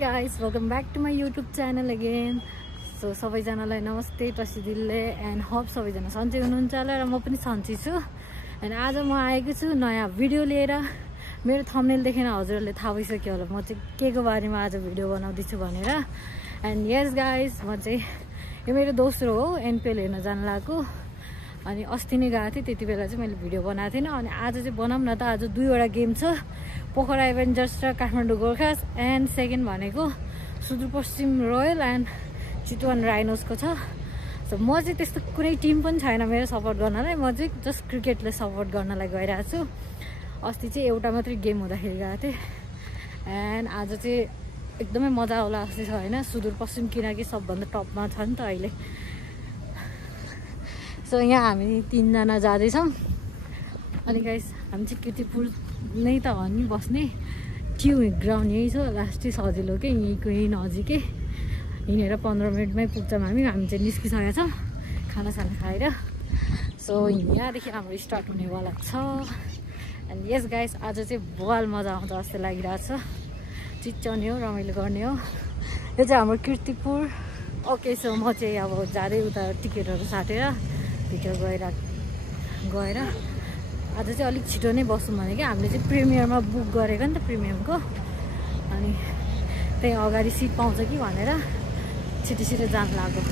guys, welcome back to my YouTube channel again. So सबैजनालाई नमस्ते प्रसिद्धिले and hope सबैजना सन्चै हुनुहुन्छ होला र म पनि सन्चै छु। अनि आज म आएको छु नयाँ भिडियो लिएर। मेरो थम्बनेल देखेर हजुरहरूले थाहा भइसक्यो होला म चाहिँ के को बारेमा आज भिडियो बनाउँदै छु भनेर। And yes guys, म चाहिँ यो मेरो दोस्रो हो एनपीएल हेर्न जान लागेको। अनि अस्ति नै गएको थिएँ, त्यति बेला चाहिँ मैले भिडियो बनाएको थिएन। अनि आज चाहिँ बनाऊँ न त, आज दुईवटा गेम छ, पोखरा एभेन्जर्स र काठमाडौँ गोर्खास। एन्ड सेकेन्ड भनेको सुदूरपश्चिम रोयल एन्ड चितवन राइनोसको छ। सो म चाहिँ त्यस्तो कुनै टिम पनि छैन मेरो सपोर्ट गर्नलाई, म चाहिँ जस्ट क्रिकेटलाई सपोर्ट गर्नलाई गइरहेको छु। अस्ति चाहिँ एउटा मात्रै गेम हुँदाखेरि गएको थिएँ। एन्ड आज चाहिँ एकदमै मजा आउला जस्तै छ होइन, सुदूरपश्चिम किनकि सबभन्दा टपमा छ नि त अहिले। सो यहाँ हामी तीनजना जाँदैछौँ। अनि गाइस हामी चाहिँ किर्तिपुर नै त हो नि बस्ने, ट्यु ग्राउन्ड यही छ, लास्टै सजिलो के यहीँको यही नजिकै, हिँडेर 15 मिनटमै पुग्छौँ हामी चाहिँ निस्किसकेका छौँ खानासाना खाएर। सो यहाँदेखि हाम्रो स्टार्ट हुनेवाला छ। एन्ड यस गाइस आज चाहिँ बवाल मजा आउँछ जस्तो लागिरहेको छ, चिच्याउने हो, रमाइलो गर्ने हो। यो चाहिँ हाम्रो किर्तिपुर। ओके सो म चाहिँ अब जाँदै उता टिकटहरू साटेर भित्र गएर आज चाहिँ अलिक छिटो नै बसौँ भने क्या, हामीले चाहिँ प्रिमियरमा बुक गरेको नि त प्रिमियमको। अनि त्यही अगाडि सिट पाउँछ कि भनेर छिटो जान लाग्यो।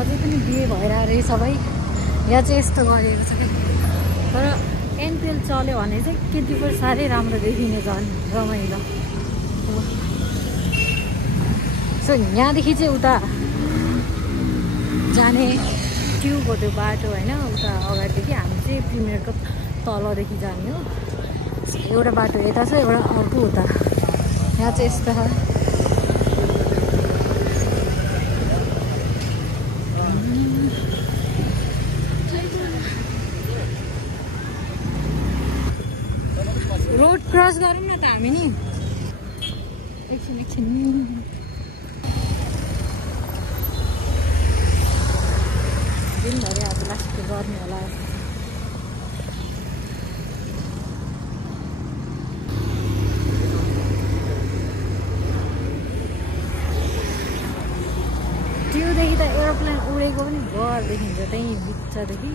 अझै पनि बिहे भएर अरे सबै यहाँ चाहिँ यस्तो गरिएको छ कि। तर एनपिएल चल्यो भने चाहिँ किर्तिपुर साह्रै राम्रो देखिने, झन् रमाइलो। सो यहाँदेखि चाहिँ उता जाने ट्युबको त्यो बाटो होइन, उता अगाडिदेखि हामी चाहिँ प्रिमियरको तलदेखि जाने हो। एउटा बाटो यता छ, एउटा अर्को उता। यहाँ चाहिँ यस्तो छ। रोड क्रस गरौँ न त हामी नि, एकछिन दिनभरि आज लास्ट गर्ने होला। त्योदेखि त एरोप्लेन उडेको पनि घर देखिन्छ, त्यहीँ बिचदेखि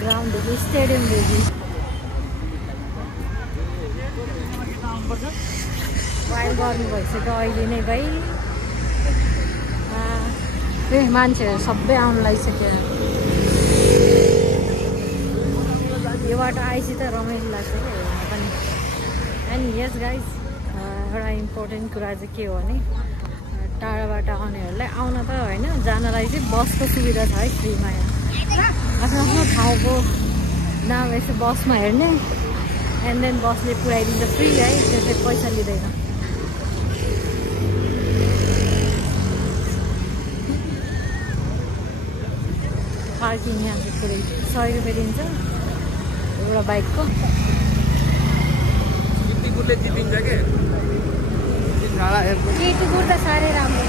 ग्राउन्डदेखि स्टेडियमदेखि आउनुपर्छ। ट्रायल गर्नु भइसक्यो अहिले नै गई। ए मान्छेहरू सबै आउनु लागिसक्यो। यो बाटो आएपछि त रमाइलो लाग्छ क्या हेर्न पनि। एन्ड यस गाइज एउटा इम्पोर्टेन्ट कुरा चाहिँ के हो भने टाढाबाट आउनेहरूलाई आउन त होइन, जानलाई चाहिँ बसको सुविधा छ है फ्रीमा। यहाँ आफ्नो आफ्नो ठाउँको नाम यसो बसमा हेर्ने, एन्ड देन बसले पुऱ्याइदिन्छ फ्री है, त्यो चाहिँ पैसा लिँदैन। पार्किङ यहाँ चाहिँ पुरै 100 रुपियाँ दिन्छ एउटा बाइकको। किर्तिपुरले जितिन्छ के, किर्तिपुर त साह्रै राम्रो।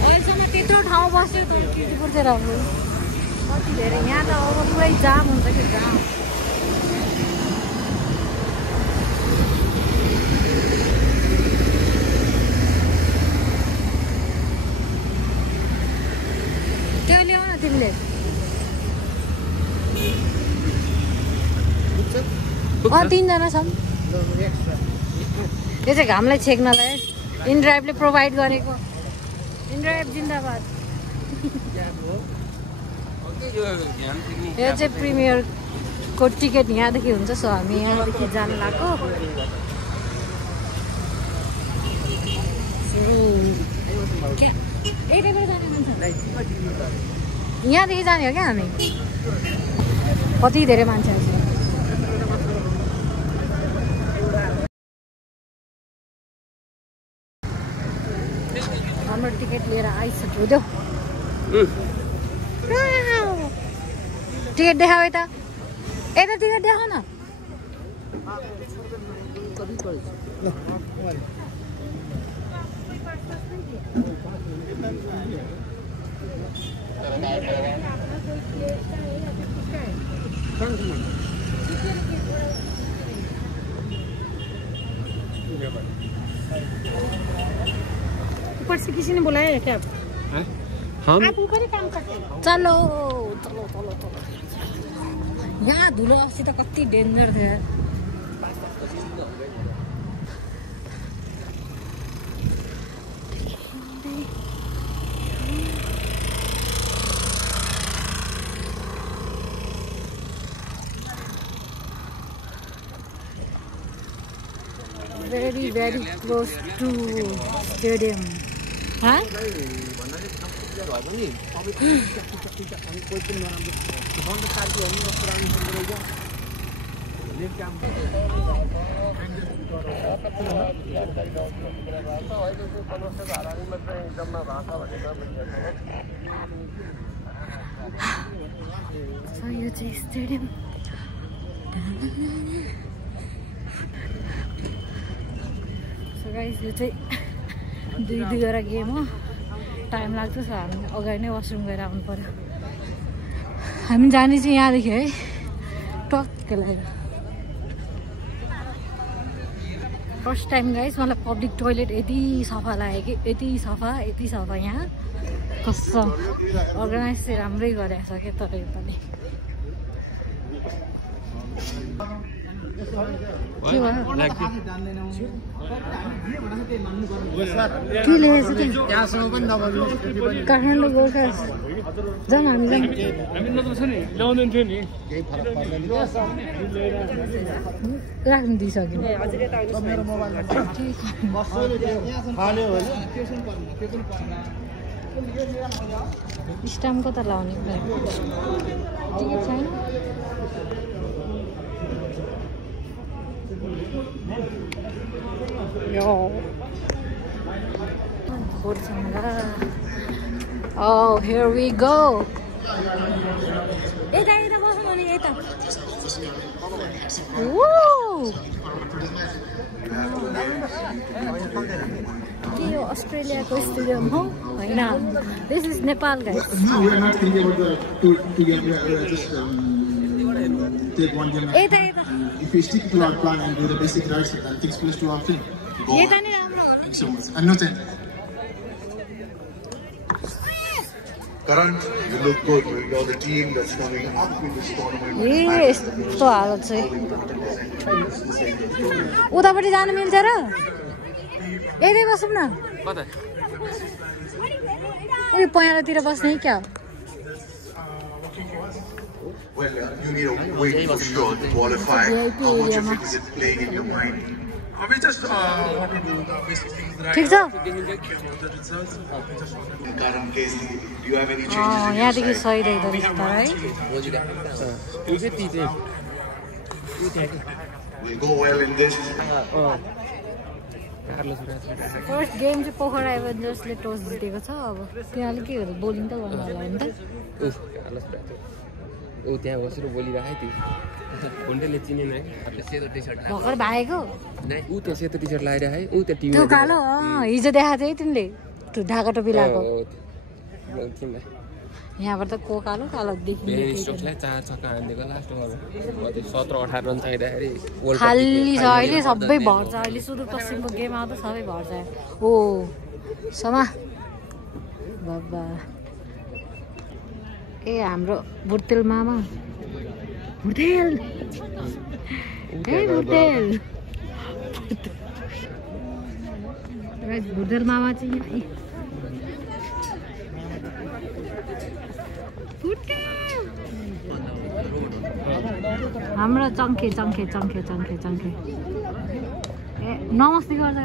अहिलेसम्म त्यत्रो ठाउँ बस्यो त किर्तिपुर चाहिँ राम्रो। कति धेरै यहाँ त अब पुरै जाम हुन्छ कि, जाम। त्यो ल्याउ न तिमीले। तीनजना छन्। यो चाहिँ घामलाई छेक्नलाई इनड्राइभले प्रोभाइड गरेको। इनड्राइभ जिन्दाबाद। यो चाहिँ प्रिमियरको टिकट यहाँदेखि हुन्छ। सो हामी यहाँदेखि जान लाग्यो। यहाँदेखि जाने हो क्या हामी, कति धेरै मान्छेहरू छ। हाम्रो टिकट लिएर आइसक्यो। देऊ टिकट देखाऊ, यता टिकट देखाऊ न। ऊपर से किसी ने बुलाया है क्या? हम आप ऊपर ही काम करते हैं। चलो चलो चलो चलो यहाँ धुलो अस्ति त कति डेन्जर थियो यार। very close to stadium. Huh? So you take stadium. So guys, यो चाहिँ दुईवटा गेम हो। टाइम लाग्छ सो हामी अगाडि नै वासरुम गएर आउनु पर्यो। हामी जाने चाहिँ यहाँदेखि है टक्कै लागेर। फर्स्ट टाइम गाइस मलाई पब्लिक टोइलेट यति सफा लाग्यो कि यति सफा यहाँ कसम अर्गनाइज चाहिँ राम्रै गरेको छ क्या तर योपालि के भयो के लेखेको छ काठमाडौँ गोर्खा जाउँ हामी राख्नु दिइसक्यो स्टाम्प कता लाउने टिकट छैन Oh, here we go. Eta बस्नु नि यता के यो अस्ट्रेलियाको स्टेडियम हो हैन this is Nepal guys take one game if you stick to our plan and do the basic rights and things close to our team thanks so much and nothing Karan, you look good. You're the team that's coming up with this tournament. Yes, to हालत चाहिँ उतापट्टि जान मिल्छ र यतै बसौँ न कता उयो पयालातिर बस्ने क्या Well, you need a way for sure to qualify. How much of it is it playing in your mind? we just want to do the basic things right ठीक छ the results Karan, Casey, do you have any changes in your यहाँदेखि side? सही रहेछ है We go well in this. First game चाहिँ Pokhara एभेन्जर्सले toss जितेको छ अब त्यहाँले के गर्छ बोलिङ त गर्नु होला नि त ऊ त्यहाँ बसेर बोलिरहेको थियो घुन्टेले चिनेन कि सेतो टी सर्ट भर्खर भागेको ऊ त्यहाँ सेतो टी सर्ट लगाएर है ऊ त्यहाँ टिभी त्यो कालो हिजो देखाएको थियो तिमीले त्यो ढाका टोपी लगाएको यहाँबाट त को कालो कालो देखिन्छ स्टोक्सलाई 4 छक्का हान्दिएको लास्टमा 17-18 रन चाहिँदाखेरि खाली छ अहिले सबै भर्छ अहिले सुदूरपश्चिमको गेम आउँदा सबै भर्छ ओ समा बाबा ए हाम्रो भुर्तेल मामा भुर्तेल ए भुर्तेल भुर्तेल मामा चाहिँ हाम्रो चङ्खे ए नमस्ते गर्छ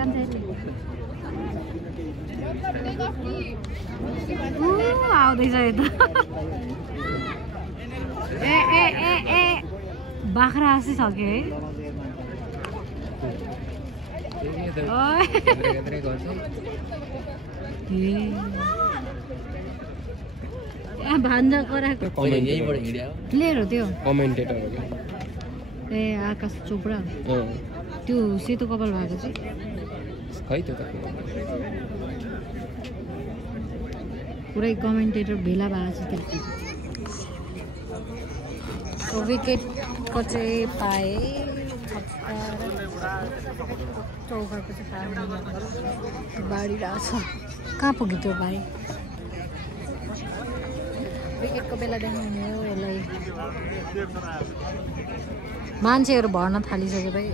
आउँदैछ यता ए ए ए ए बाख्रा हाँसिसक्यो है भान्जा कराएको प्लेयर हो त्यो कमेन्टेटर ए आकाश चोपडा त्यो सेतो कपाल भएको चाहिँ खै त्यो त पुरै कमेन्टेटर भेला भएको छ त्यहाँ। सो विकेटको चाहिँ पाएँ, चौकाको चाहिँ पाएँ, बाढिरहेको छ। कहाँ पुग्यो त्यो भाइ? विकेटको बेला देखाउने हो यसलाई। मान्छेहरू भर्न थालिसक्यो भाइ।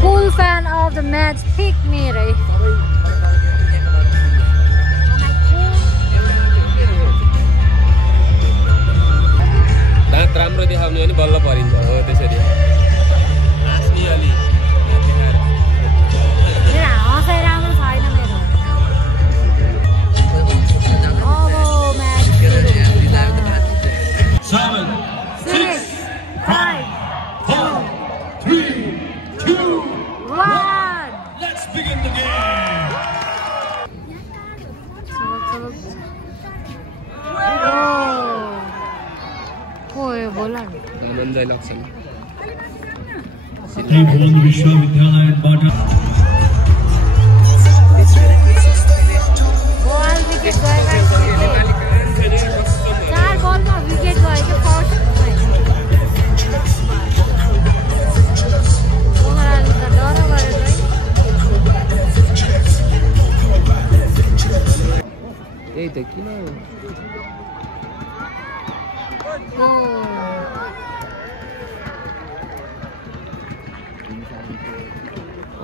Full fan of the match, pick me, right? दाँत राम्रो देखाउने भने बल्ल परिन्छ हो त्यसरी हाँस्ने अलि मेरो हँसाइ राम्रो छैन मेरो। अब match 7, 6, 5, 4, 3, 2, 1 let's begin the game. बोला मनजय लक्ष्ण विश्वविद्यालय बाट बल विकेट गयो। 4 बलमा विकेट गयो के फर्स्ट ओमराले त डर गरेर है। त्यही त किन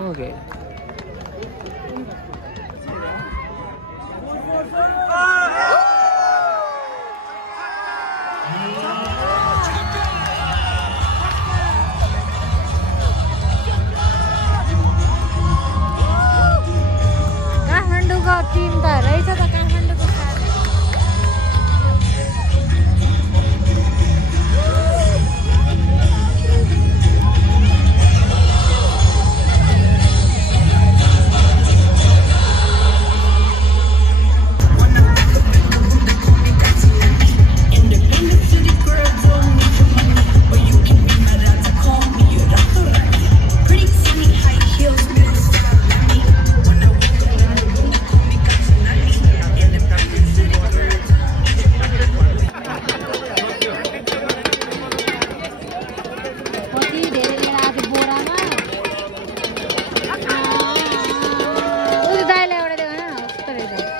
Okay. काठमाडौँको टिम त रहेछ त काठमाडौँको साथ।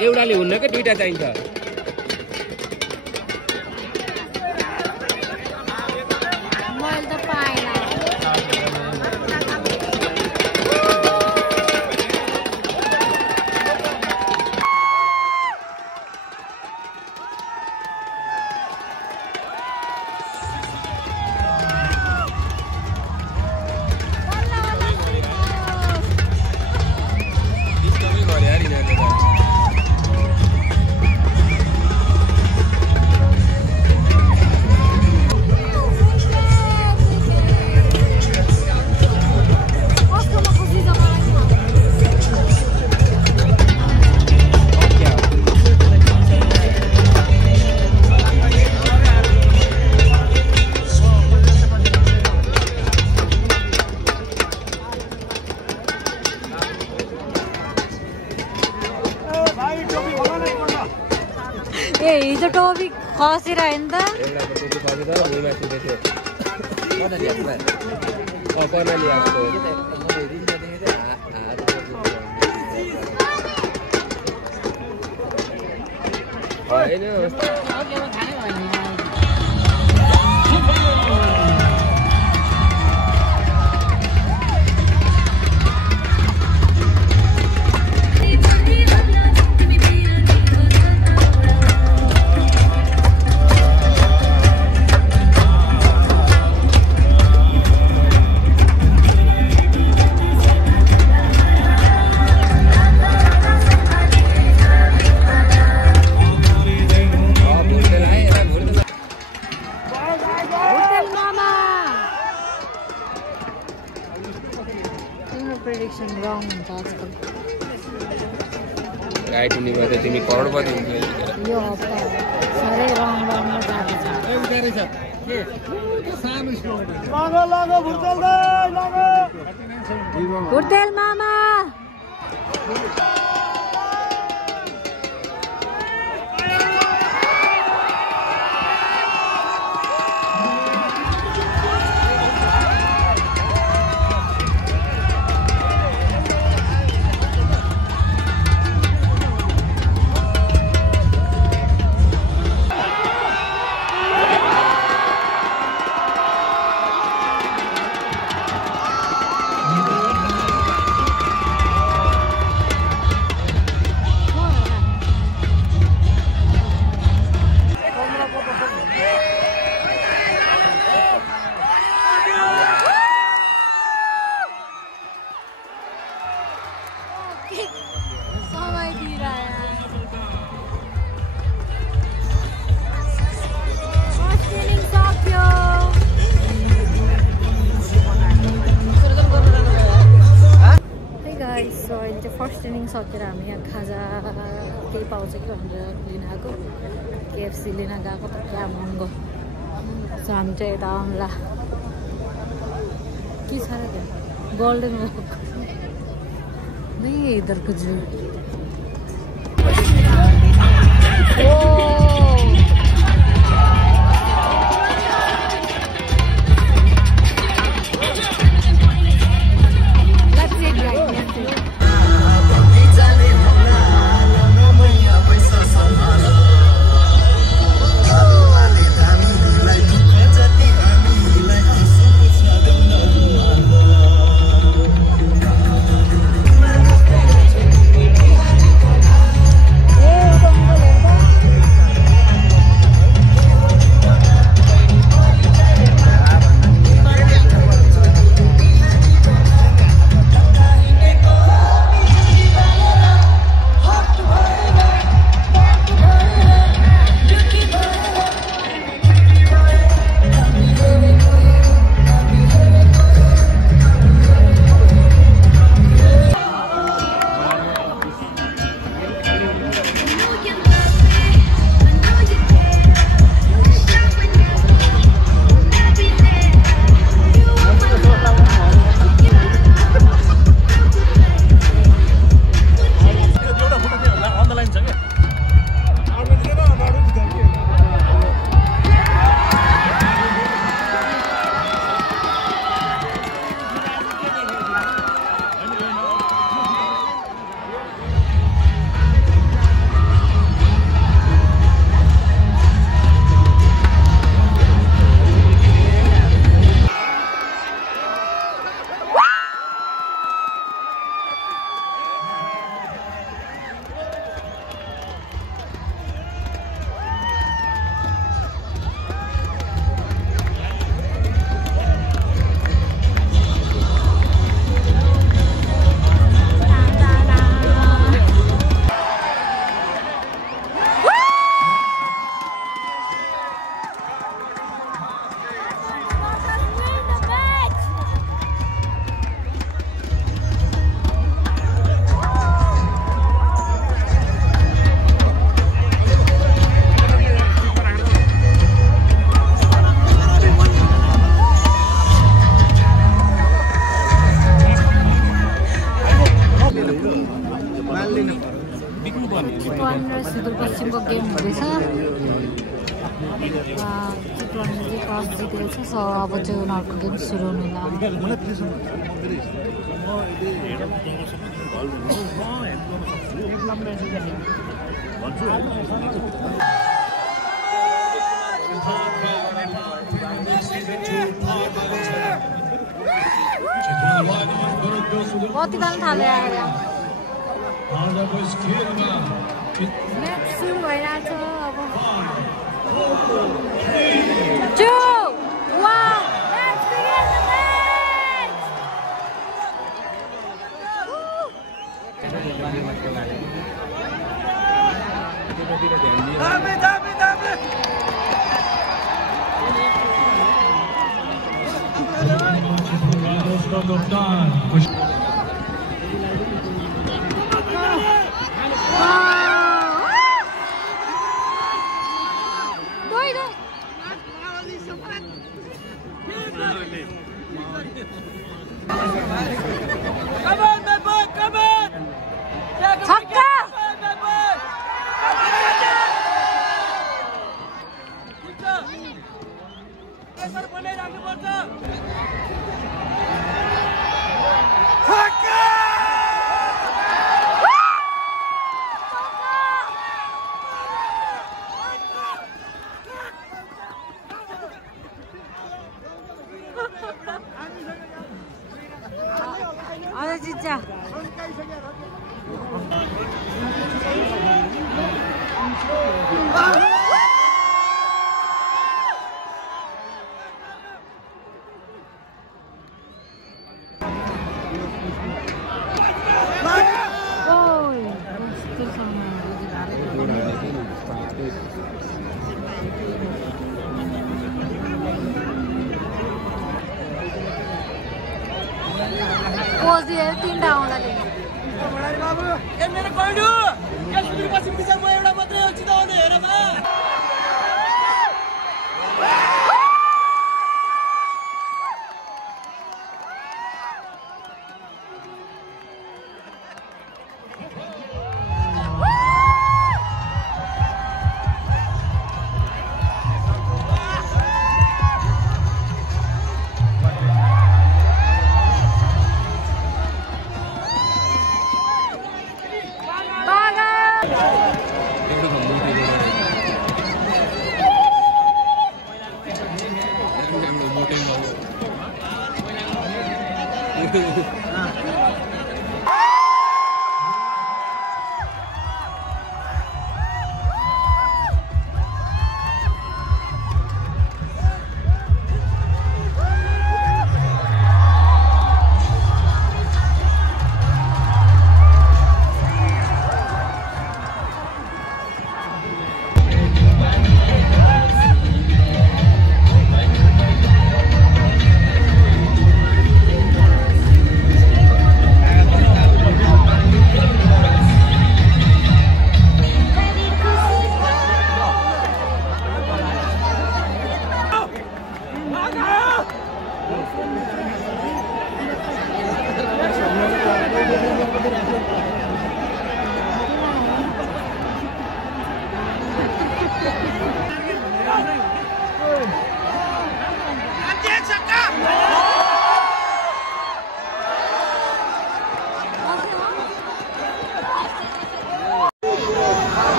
एउटाले हुन्न के दुईटा चाहिन्छ। मैले त पाएन। ए हिजो टोपी खसेर हैन त एउटा टोपी खसेर भुइँमा सुतेथ्यो कर्णाली आएको होइन prediction wrong in Pascal. गाइडुनी गर्दा तिमी करोडपति हुन्छ यतिखेर। यो हप्ता साह्रै रङमा गएको छ। भुटेल मामा समय दिइरह्यो। फर्स्ट इनिङ सक्यो। हे गाइस, सो अहिले चाहिँ फर्स्ट इनिङ सकेर हामी यहाँ खाजा केही पाउँछ कि भनेर लिन आएको। केएफसी लिन गएको त क्या महँगो। सो हामी चाहिँ यता आउँला के छ र त्यहाँ गोल्डन वक नहीं है इधर कुछ भी। सुदूरपश्चिमको गेम हुँदैछ। चितवनले टस जितेको छ। सो अब चाहिँ उनीहरूको गेम सुरु हुनु कति बेला थाल्यो आएर मैच सुरु भइरहेछ। अब 2, 1 let's begin the match. अरे चिच्चा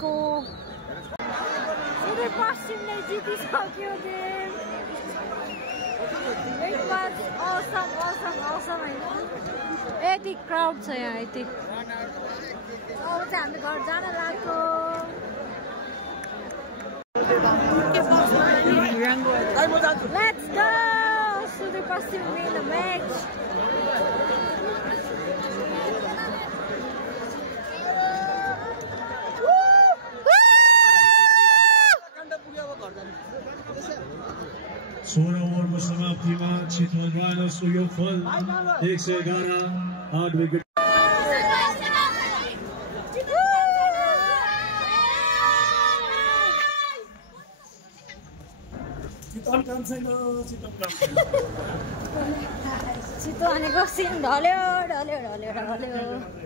को पश्चिमले जितिसक्यो गेम। इट वाज awesome हैन। यति क्राउड छ यहाँ यति। अब चाहिँ हामी घर जान लाग्यो। Let's go! Super Pasim win the match. सोह्र ओभरको समाप्तिमा चितवन राइनर्सको यो फल 111 8 विकेट। चितवन काम छैन चितवन काम छैन चितवनको सिन ढल्यो ढल्यो ढल्यो ढल्यो